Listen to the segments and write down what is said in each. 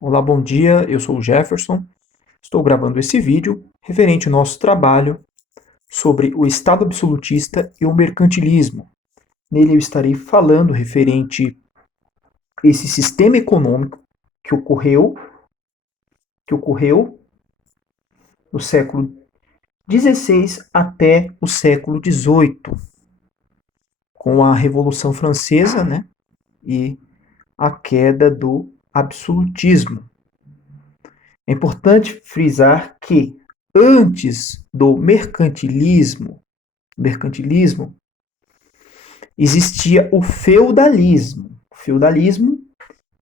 Olá, bom dia. Eu sou o Jefferson. Estou gravando esse vídeo referente ao nosso trabalho sobre o Estado absolutista e o mercantilismo. Nele eu estarei falando referente a esse sistema econômico que ocorreu do século XVI até o século XVIII, com a Revolução Francesa, né, e a queda do absolutismo. É importante frisar que antes do mercantilismo existia o feudalismo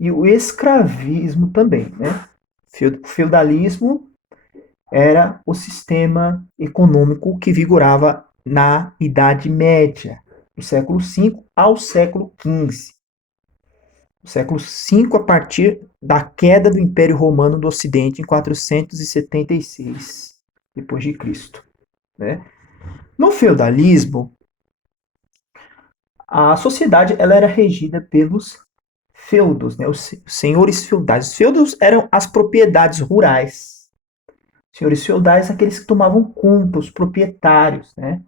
e o escravismo também, né? O feudalismo era o sistema econômico que vigorava na Idade Média, do século V ao século XV. Do século V a partir da queda do Império Romano do Ocidente em 476 depois de Cristo, né? No feudalismo, a sociedade ela era regida pelos feudos, né, os senhores feudais. Os feudos eram as propriedades rurais. Senhores feudais, aqueles que tomavam conta, os proprietários, né?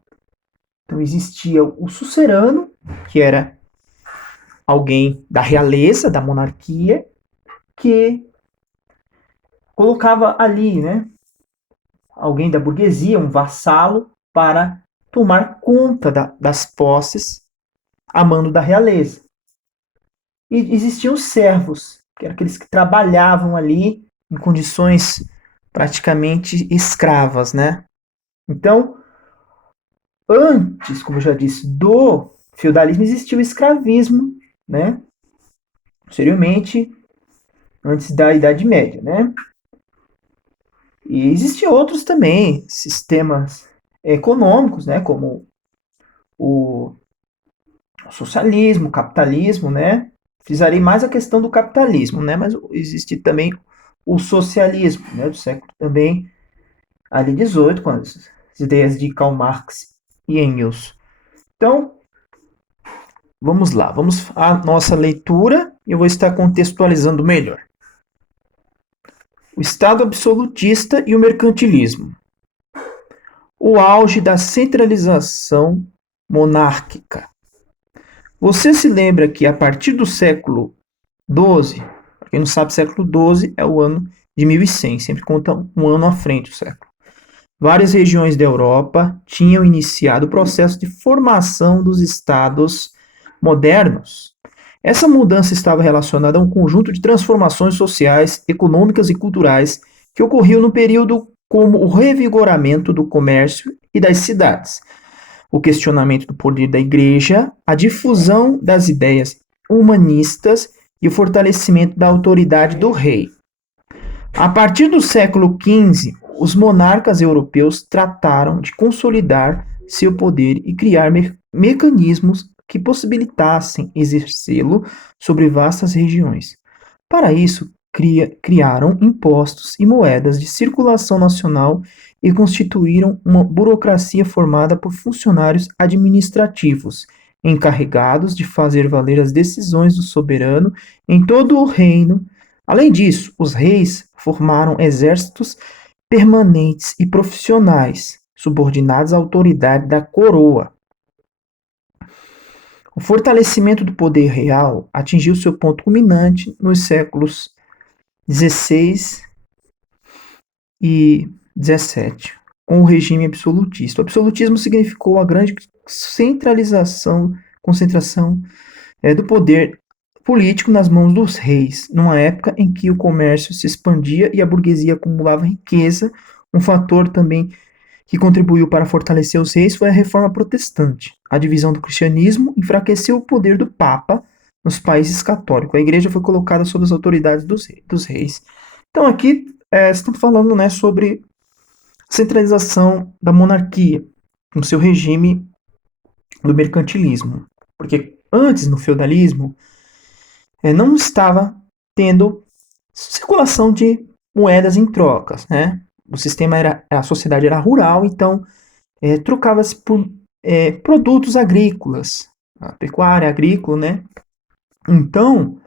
Então existia o sucerano, que era alguém da realeza, da monarquia, que colocava ali, né, alguém da burguesia, um vassalo, para tomar conta das posses a mando da realeza. E existiam os servos, que eram aqueles que trabalhavam ali em condições praticamente escravas, né? Então, antes, como eu já disse, do feudalismo existia o escravismo, né? Posteriormente, antes da Idade Média, né? E existiam outros também sistemas econômicos, né? Como o socialismo, o capitalismo, né? Frisarei mais a questão do capitalismo, né? Mas existe também o socialismo, né? Do século também ali 18, com as ideias de Karl Marx e Engels. Então, vamos lá, vamos à nossa leitura e eu vou estar contextualizando melhor. O Estado absolutista e o mercantilismo. O auge da centralização monárquica. Você se lembra que a partir do século XII, para quem não sabe, século XII é o ano de 1100, sempre conta um ano à frente o século. Várias regiões da Europa tinham iniciado o processo de formação dos estados modernos. Essa mudança estava relacionada a um conjunto de transformações sociais, econômicas e culturais que ocorriam no período, como o revigoramento do comércio e das cidades, o questionamento do poder da igreja, a difusão das ideias humanistas e o fortalecimento da autoridade do rei. A partir do século XV, os monarcas europeus trataram de consolidar seu poder e criar mecanismos que possibilitassem exercê-lo sobre vastas regiões. Para isso, criaram impostos e moedas de circulação nacional e constituíram uma burocracia formada por funcionários administrativos, encarregados de fazer valer as decisões do soberano em todo o reino. Além disso, os reis formaram exércitos permanentes e profissionais, subordinados à autoridade da coroa. O fortalecimento do poder real atingiu seu ponto culminante nos séculos XVI e XVII, com o regime absolutista. O absolutismo significou a grande concentração do poder político nas mãos dos reis, numa época em que o comércio se expandia e a burguesia acumulava riqueza. Um fator também que contribuiu para fortalecer os reis foi a reforma protestante. A divisão do cristianismo enfraqueceu o poder do Papa nos países católicos. A igreja foi colocada sob as autoridades dos reis. Então aqui estamos falando, né, sobre a centralização da monarquia, com seu regime do mercantilismo. Porque antes, no feudalismo, não estava tendo circulação de moedas em trocas, né? O sistema a sociedade era rural, então trocava-se por produtos agrícolas, a pecuária agrícola, né? Então,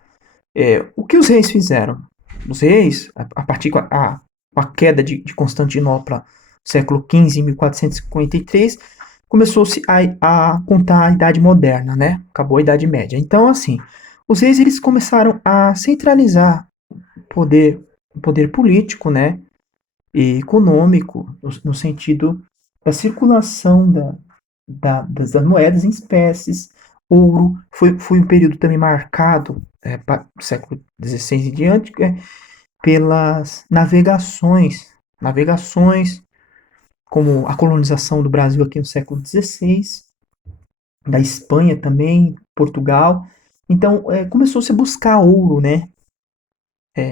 o que os reis fizeram? dos reis, a partir com a queda de Constantinopla, século XV, em 1453, começou-se a contar a Idade Moderna, né? Acabou a Idade Média. Então, assim, os reis eles começaram a centralizar poder, o poder político, né? E econômico, no sentido da circulação das moedas em espécies, ouro. Foi um período também marcado, do século XVI em diante, pelas navegações, como a colonização do Brasil aqui no século XVI, da Espanha também, Portugal. Então, começou-se a buscar ouro, né?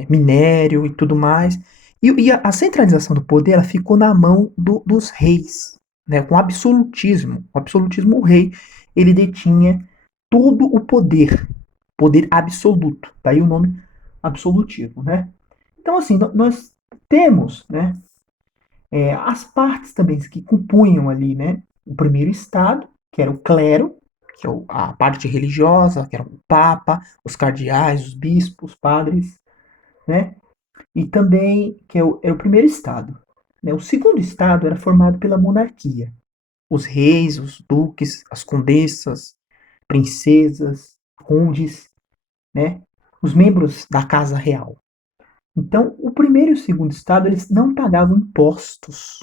Minério e tudo mais. E a centralização do poder ela ficou na mão dos reis, né? Com absolutismo. O absolutismo, o rei, ele detinha todo o poder absoluto. Daí o nome absolutismo, né? Então, assim, nós temos, né, as partes também que compunham ali, né, o primeiro estado, que era o clero, que é a parte religiosa, que era o papa, os cardeais, os bispos, padres, né? E também que era o primeiro estado. Né? O segundo estado era formado pela monarquia. Os reis, os duques, as condessas, princesas, condes, né? Os membros da casa real. Então, o primeiro e o segundo estado, eles não pagavam impostos,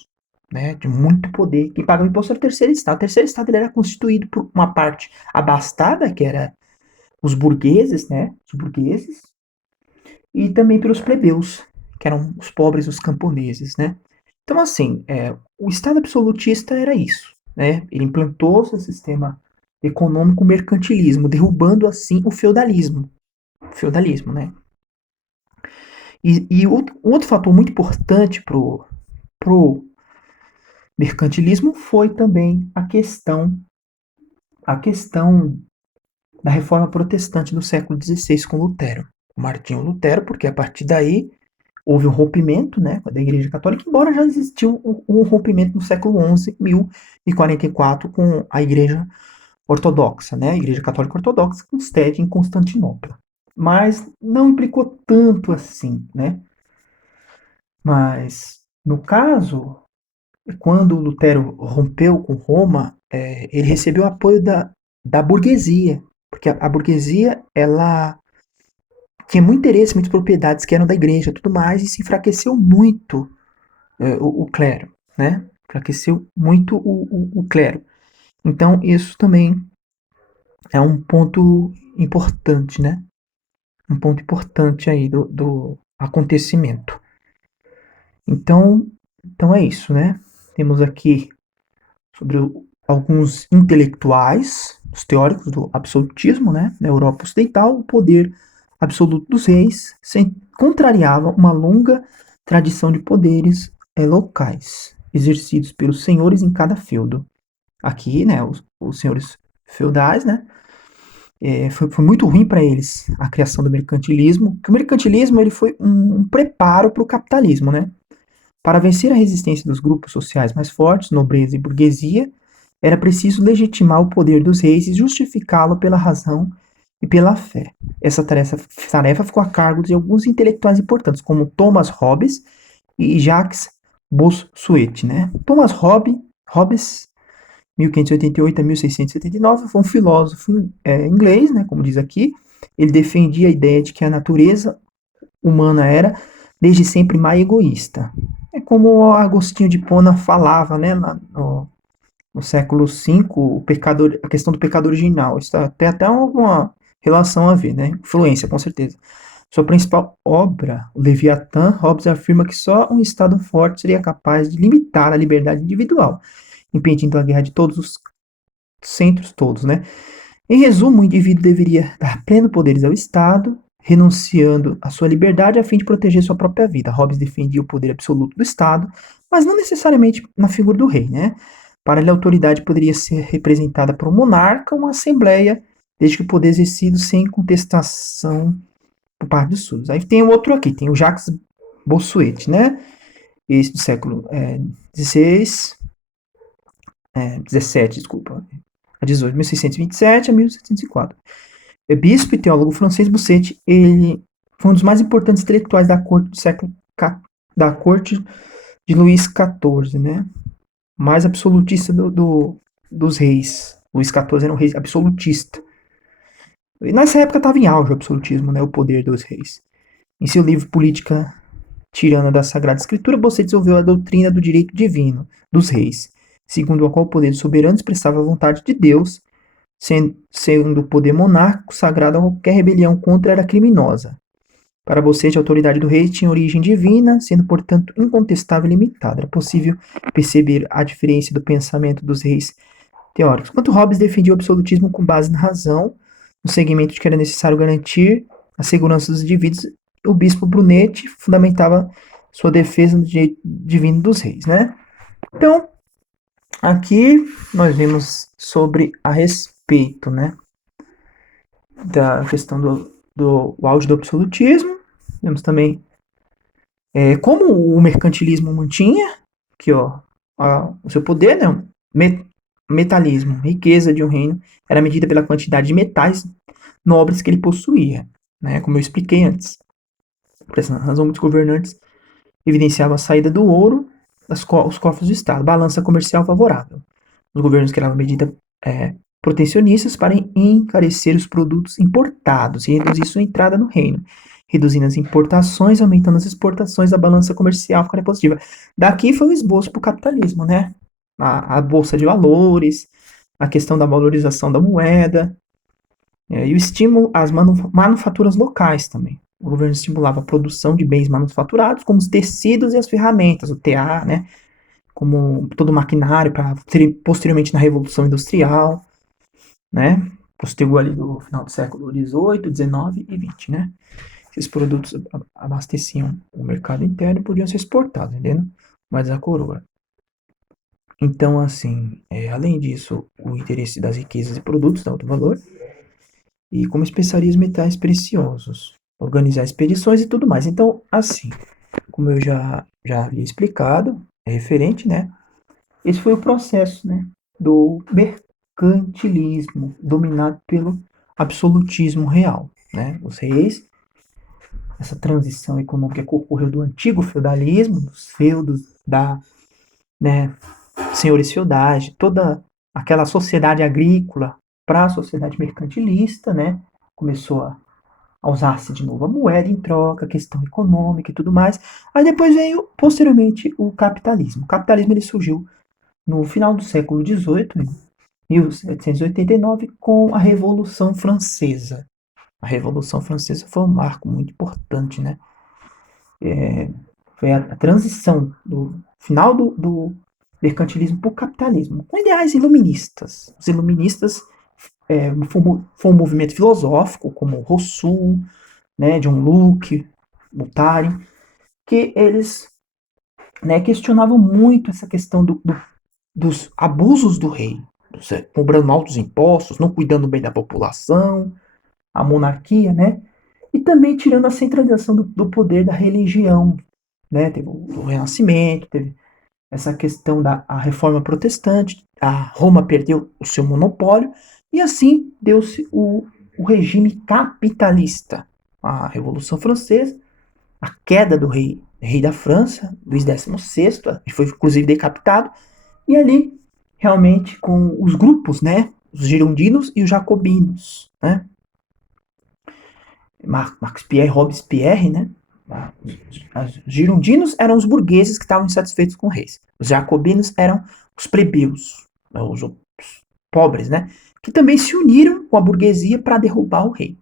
né, de muito poder. Quem pagava imposto era o terceiro estado. O terceiro estado ele era constituído por uma parte abastada, que era os burgueses, né, os burgueses, e também pelos plebeus, que eram os pobres, os camponeses, né. Então, assim, o Estado absolutista era isso, né. Ele implantou seu sistema econômico mercantilismo, derrubando assim o feudalismo. Feudalismo, né. E outro fator muito importante pro mercantilismo foi também a questão da reforma protestante do século XVI com Lutero. Martinho Lutero, porque a partir daí houve um rompimento, né, da Igreja Católica, embora já existiu um rompimento no século XI, 1044, com a Igreja Ortodoxa, né, a Igreja Católica Ortodoxa, com sede em Constantinopla. Mas não implicou tanto assim, né? Mas, no caso, quando Lutero rompeu com Roma, ele recebeu o apoio da burguesia, porque a burguesia ela tinha muito interesse, muitas propriedades que eram da igreja, tudo mais, e se enfraqueceu muito o clero, né? Enfraqueceu muito o clero. Então isso também é um ponto importante, né? Um ponto importante aí do acontecimento. Então é isso, né? Temos aqui sobre alguns intelectuais, os teóricos do absolutismo, né, na Europa Ocidental, o poder absoluto dos reis contrariava uma longa tradição de poderes locais, exercidos pelos senhores em cada feudo. Aqui, né, os senhores feudais, né, foi muito ruim para eles a criação do mercantilismo, que o mercantilismo ele foi um preparo para o capitalismo, né. Para vencer a resistência dos grupos sociais mais fortes, nobreza e burguesia, era preciso legitimar o poder dos reis e justificá-lo pela razão e pela fé. Essa tarefa ficou a cargo de alguns intelectuais importantes, como Thomas Hobbes e Jacques Bossuet. Né? Thomas Hobbes, 1588 a 1679, foi um filósofo inglês, né, como diz aqui. Ele defendia a ideia de que a natureza humana era, desde sempre, má e egoísta. É como Agostinho de Hipona falava, né, no século V, a questão do pecado original. Isso tem até alguma relação a ver, né? Influência, com certeza. Sua principal obra, o Leviatã, Hobbes afirma que só um Estado forte seria capaz de limitar a liberdade individual, impedindo a guerra de todos os centros todos, né? Em resumo, o indivíduo deveria dar pleno poderes ao Estado, renunciando à sua liberdade a fim de proteger sua própria vida. Hobbes defendia o poder absoluto do Estado, mas não necessariamente na figura do rei, né? Para ele, a autoridade poderia ser representada por um monarca ou uma assembleia, desde que o poder exercido sem contestação por parte dos súditos. Aí tem o outro aqui, tem o Jacques Bossuet, né? Esse do século XVI, 17, desculpa, a 18, 1627 a 1704. É bispo e teólogo francês. Bossuet, ele Foi um dos mais importantes intelectuais da corte do século da corte de Luís XIV, né? Mais absolutista dos reis. Luís XIV era um rei absolutista. E nessa época estava em auge o absolutismo, né? O poder dos reis. Em seu livro Política Tirana da Sagrada Escritura, você desenvolveu a doutrina do direito divino dos reis, segundo a qual o poder soberano expressava a vontade de Deus, sendo o poder monárquico sagrado a qualquer rebelião contra era criminosa. Para você, a autoridade do rei tinha origem divina, sendo, portanto, incontestável e limitada. Era possível perceber a diferença do pensamento dos reis teóricos. Enquanto Hobbes defendia o absolutismo com base na razão, no segmento de que era necessário garantir a segurança dos indivíduos, o bispo Brunetti fundamentava sua defesa no direito divino dos reis, né? Então, aqui nós vimos sobre a respeito, né, da questão do auge do absolutismo. Vemos também como o mercantilismo mantinha aqui, ó, o seu poder, né, metalismo, riqueza de um reino, era medida pela quantidade de metais nobres que ele possuía, né, como eu expliquei antes. Por essa razão, muitos governantes evidenciavam a saída do ouro dos cofres do Estado, balança comercial favorável. Os governos criavam medidas protecionistas para encarecer os produtos importados e reduzir sua entrada no reino, reduzindo as importações, aumentando as exportações, a balança comercial ficaria positiva. Daqui foi o esboço para o capitalismo, né? A bolsa de valores, a questão da valorização da moeda, e o estímulo às manufaturas locais também. O governo estimulava a produção de bens manufaturados, como os tecidos e as ferramentas, o TA, né? Como todo o maquinário, para posteriormente na Revolução Industrial, né? Posterior ali do final do século XVIII, XIX e XX, né? Esses produtos abasteciam o mercado interno e podiam ser exportados, entendeu? Mas a coroa. Então, assim, além disso, o interesse das riquezas e produtos de alto valor, e como especiarias metais preciosos, organizar expedições e tudo mais. Então, assim, como eu já havia explicado, é referente, né? Esse foi o processo, né, do mercantilismo, dominado pelo absolutismo real, né? Os reis, essa transição econômica que ocorreu do antigo feudalismo, dos feudos, né, senhores feudais, toda aquela sociedade agrícola para a sociedade mercantilista, né? Começou a usar-se de novo a moeda em troca, questão econômica e tudo mais. Aí depois veio, posteriormente, o capitalismo. O capitalismo ele surgiu no final do século XVIII, em 1789, com a Revolução Francesa. A Revolução Francesa foi um marco muito importante, né? Foi a transição do final do mercantilismo para o capitalismo, com ideais iluministas. Os iluministas foi um movimento filosófico, como Rousseau, né, John Locke, Voltaire, que eles, né, questionavam muito essa questão dos abusos do rei, cobrando altos impostos, não cuidando bem da população, a monarquia, né? E também tirando a centralização do poder da religião, né? Teve o Renascimento, teve essa questão da a reforma protestante, a Roma perdeu o seu monopólio e assim deu-se o regime capitalista, a Revolução Francesa, a queda do rei da França, Luís XVI, que foi inclusive decapitado, e ali realmente com os grupos, né, os girondinos e os jacobinos, né, Marx Pierre, Robespierre, né, os girondinos eram os burgueses que estavam insatisfeitos com os reis, os jacobinos eram os plebeus, os pobres, né, que também se uniram com a burguesia para derrubar o rei.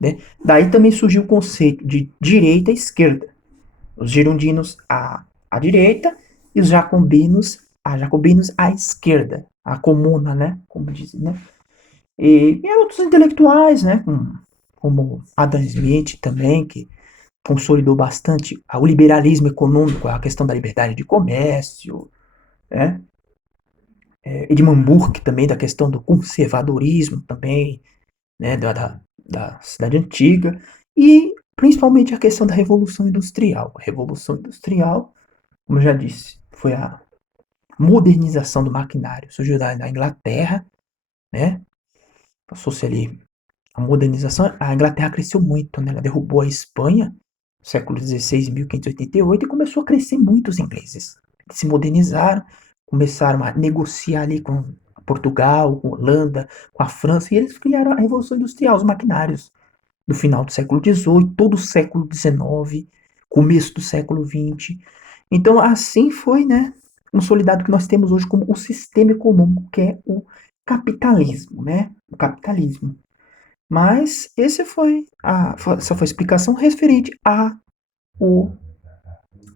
Né? Daí também surgiu o conceito de direita e esquerda. Os girondinos à direita e os jacobinos à esquerda, a comuna, né, como dizem, né? E outros intelectuais, né, como Adam Smith também, que consolidou bastante o liberalismo econômico, a questão da liberdade de comércio, né? Edmund Burke também, da questão do conservadorismo também, né, da cidade antiga, e principalmente a questão da Revolução Industrial. A Revolução Industrial, como eu já disse, foi a modernização do maquinário. Surgiu na Inglaterra, né? Passou-se ali a modernização, a Inglaterra cresceu muito, né? Ela derrubou a Espanha no século XVI, em 1588, e começou a crescer muito os ingleses. Eles se modernizaram, começaram a negociar ali com Portugal, com Holanda, com a França, e eles criaram a Revolução Industrial, os maquinários do final do século XVIII, todo o século XIX, começo do século XX. Então, assim foi, né, consolidado o que nós temos hoje como o sistema econômico, que é o capitalismo, né? O capitalismo. Mas essa foi a explicação referente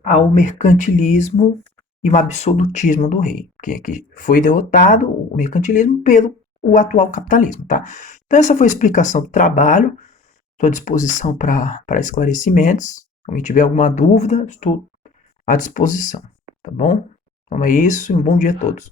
ao mercantilismo e o absolutismo do rei, que foi derrotado o mercantilismo pelo o atual capitalismo, tá? Então essa foi a explicação do trabalho. Estou à disposição para esclarecimentos. Se alguém tiver alguma dúvida, estou à disposição, tá bom? Então é isso e um bom dia a todos.